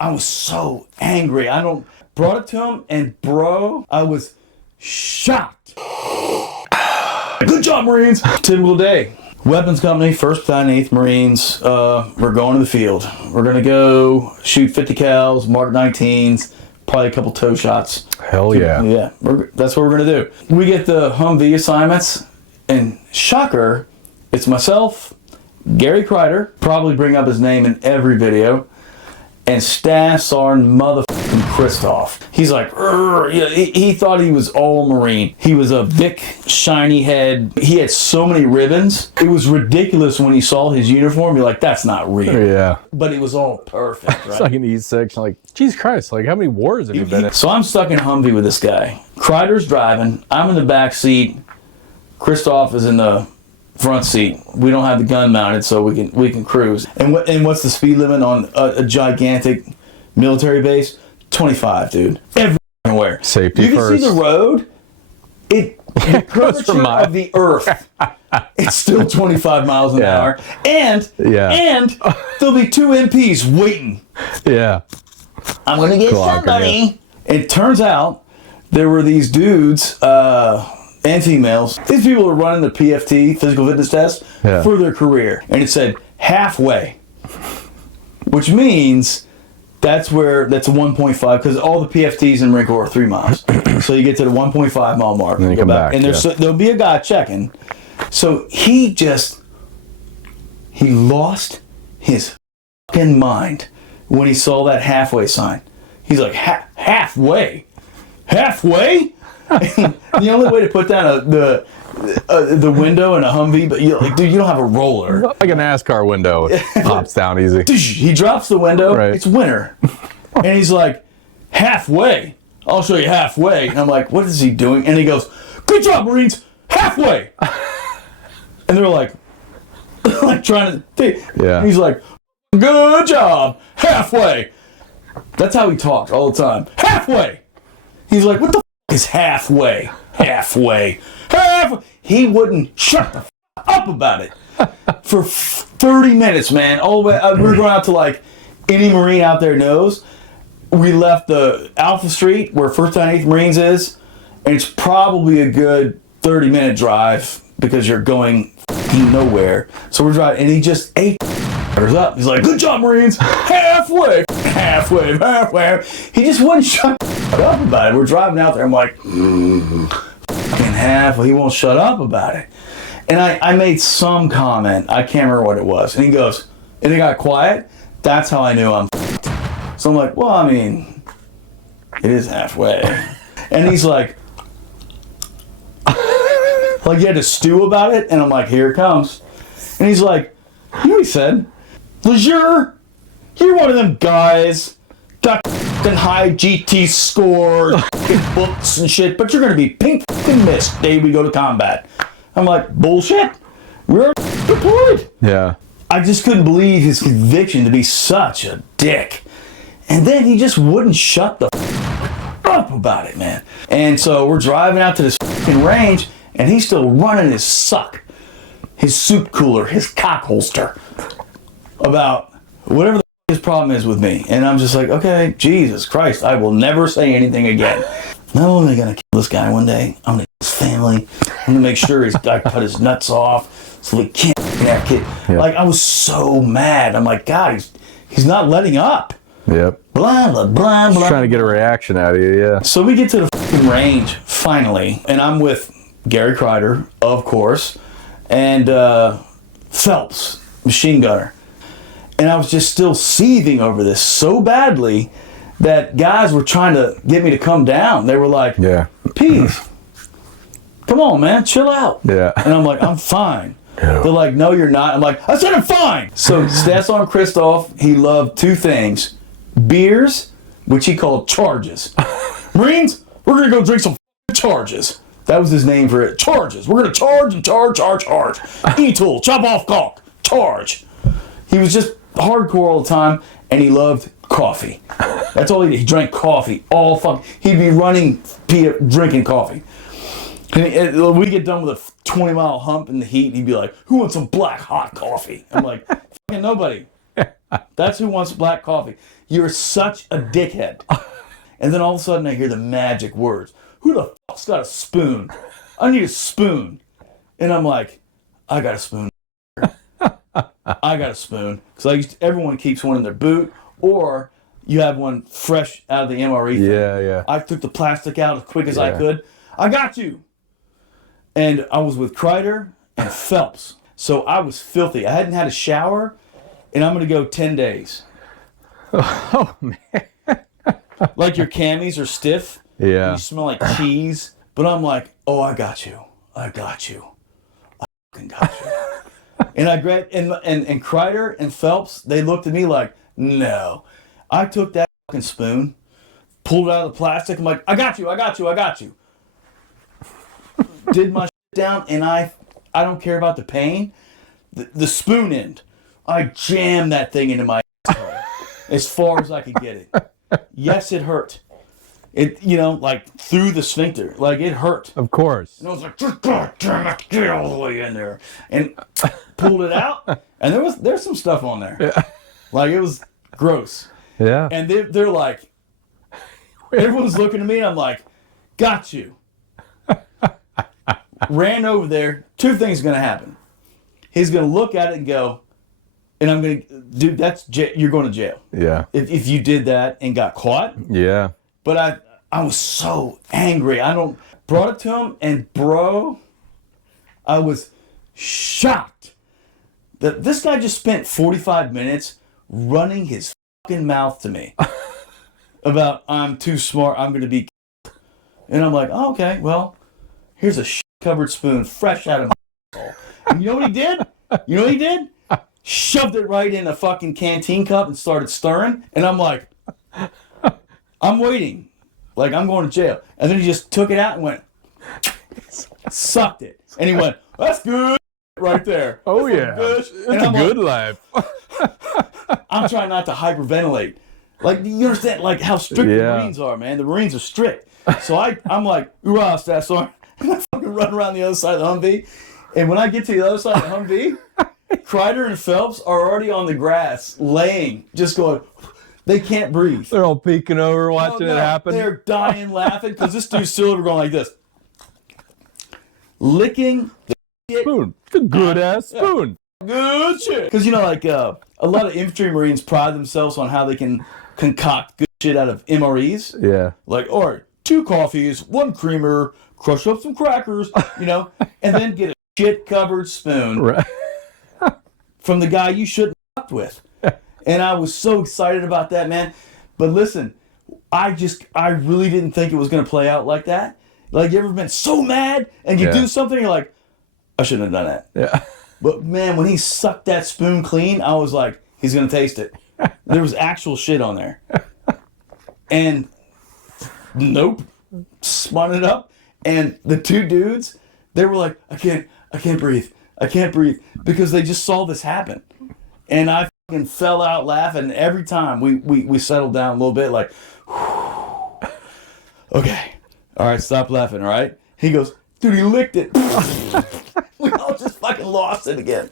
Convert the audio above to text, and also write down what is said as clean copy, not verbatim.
I was so angry. Brought it to him, and bro, I was shocked. Good job, Marines. Typical day. Weapons Company, 1st Battalion, 8th Marines. We're going to the field. We're going to go shoot 50 cals, Mark 19s, probably a couple toe shots. Hell yeah. Yeah, that's what we're going to do. We get the Humvee assignments, and shocker, it's myself, Gary Kreider, probably bring up his name in every video, and Staff Sergeant motherfucking Christoph. He's like, yeah, he thought he was all Marine. He was a Vic shiny head. He had so many ribbons. It was ridiculous when he saw his uniform. You're like, that's not real. Yeah. But it was all perfect, right? It's like an E6. Like, Jesus Christ, like how many wars have you been in? So I'm stuck in Humvee with this guy. Kreider's driving. I'm in the back seat. Christoph is in the front seat. We don't have the gun mounted, so we can cruise. And what's the speed limit on a gigantic military base? 25, dude. Everywhere. Safety you first. You can see the road. The curvature of the earth. It's still 25 miles an hour. And there'll be 2 MPs waiting. Yeah. I'm going to get somebody. It turns out there were these dudes and females. These people are running the PFT, physical fitness test, for their career. And it said halfway, which means that's a 1.5, because all the PFTs in Marine Corps are 3 miles. So you get to the 1.5 mile mark. And then you come back. And there'll be a guy checking. So he lost his fucking mind when he saw that halfway sign. He's like, halfway? Halfway? And the only way to put down the window in a Humvee, but you don't have a roller. Like a NASCAR window. It pops down easy. He drops the window. Right. It's winter. And he's like, halfway. I'll show you halfway. And I'm like, what is he doing? And he goes, good job, Marines. Halfway. And they're like trying to think. Yeah. And he's like, good job. Halfway. That's how he talked all the time. Halfway. He's like, what the is halfway? Halfway. He wouldn't shut the up about it for 30 minutes, man. All the way. We were going out to, like, any Marine out there knows. We left the Alpha Street where 1st Battalion 8th Marines is, and it's probably a good 30-minute drive because you're going nowhere. So we're driving, and he just ate up. He's like, good job, Marines. Halfway. Halfway. Halfway. He just wouldn't shut up about it. We're driving out there. I'm like, fucking half. He won't shut up about it. And I made some comment. I can't remember what it was. And he goes, and it got quiet. That's how I knew I'm f***ed. So I'm like, well, I mean, it is halfway. And he's like you had to stew about it. And I'm like, here it comes. And he's like, you know what he said? Leisure, you're one of them guys, got fucking high GT scores, books and shit, but you're going to be pink fucking missed day we go to combat. I'm like, bullshit. We're deployed. Yeah. I just couldn't believe his conviction to be such a dick. And then he just wouldn't shut the up about it, man. And so we're driving out to this fucking range, and he's still running his suck, his soup cooler, his cock holster, about whatever the his problem is with me. And I'm just like, okay, Jesus Christ, I will never say anything again. Not only am I going to kill this guy one day, I'm going to kill his family. I'm going to make sure I cut his nuts off so he can't get that kid. Yeah. Like, I was so mad. I'm like, God, he's not letting up. Yep. Blah, blah, blah, blah. Just trying to get a reaction out of you, yeah. So we get to the fucking range, finally, and I'm with Gary Kreider, of course, and Phelps, machine gunner. And I was just still seething over this so badly that guys were trying to get me to come down. They were like, yeah, Pete, come on, man, chill out. Yeah. And I'm like, I'm fine. Yeah. They're like, no, you're not. I'm like, I said I'm fine. So Staff Sergeant Christoph, he loved 2 things. Beers, which he called charges. Marines, we're going to go drink some charges. That was his name for it. Charges. We're going to charge and charge. E-tool, chop off caulk, charge. He was just hardcore all the time, and he loved coffee. That's all he did. He drank coffee all fuck. He'd be running, drinking coffee. And we get done with a 20-mile hump in the heat, and he'd be like, who wants some black hot coffee? I'm like, fucking nobody. That's who wants black coffee. You're such a dickhead. And then all of a sudden I hear the magic words. Who the fuck's got a spoon? I need a spoon. And I'm like, I got a spoon. I got a spoon. Because everyone keeps one in their boot, or you have one fresh out of the MRE thing. Yeah. I took the plastic out as quick as I could. I got you. And I was with Kreider and Phelps. So I was filthy. I hadn't had a shower, and I'm going to go 10 days. Oh, man. Like your camis are stiff. Yeah. You smell like cheese. But I'm like, oh, I got you. I got you. I fucking got you. And I grabbed, and Kreider and Phelps, they looked at me like, no. I took that fucking spoon, pulled it out of the plastic. I'm like, I got you. Did my shit down, and I don't care about the pain. The spoon end, I jammed that thing into my asshole as far as I could get it. Yes, it hurt. It, like through the sphincter. Like, it hurt. Of course. And I was like, just God damn it, get all the way in there. And pulled it out, and there's some stuff on there. Yeah. Like, it was gross. Yeah. And they're like, everyone's looking at me, and I'm like, got you. Ran over there. Two things are going to happen. He's going to look at it and go, and I'm going to, dude, you're going to jail. Yeah. If you did that and got caught. Yeah. But I was so angry. Brought it to him, and bro, I was shocked that this guy just spent 45 minutes running his fucking mouth to me about, I'm too smart, I'm going to be. And I'm like, oh, okay, well, here's a covered spoon fresh out of my asshole. And you know what he did? Shoved it right in a fucking canteen cup and started stirring. And I'm like, I'm waiting. Like, I'm going to jail. And then he just took it out and went, sucked it. And he went, that's good right there. Oh, that's yeah. Good. That's a good life. I'm trying not to hyperventilate. Like, you understand, like, how strict the Marines are, man. The Marines are strict. So I'm like, hoorah, Staff Sergeant. And I fucking run around the other side of the Humvee. And when I get to the other side of the Humvee, Kreider and Phelps are already on the grass, laying, just going, they can't breathe. They're all peeking over, watching it happen. They're dying laughing because this dude's still over going like this. Licking the spoon. It's a good-ass spoon. Good shit. Because, a lot of infantry Marines pride themselves on how they can concoct good shit out of MREs. Yeah. Like, all right, 2 coffees, 1 creamer, crush up some crackers, and then get a shit-covered spoon Right. from the guy you shouldn't have fucked with. And I was so excited about that, man. But listen, I really didn't think it was going to play out like that. Like, you ever been so mad and you do something, you're like, I shouldn't have done that. Yeah. But, man, when he sucked that spoon clean, I was like, he's going to taste it. There was actual shit on there. And, nope, spun it up. And the 2 dudes, they were like, I can't breathe. I can't breathe. Because they just saw this happen. And I fucking fell out laughing every time we settled down a little bit, like, okay, all right, stop laughing, all right? He goes, dude, he licked it. We all just fucking lost it again.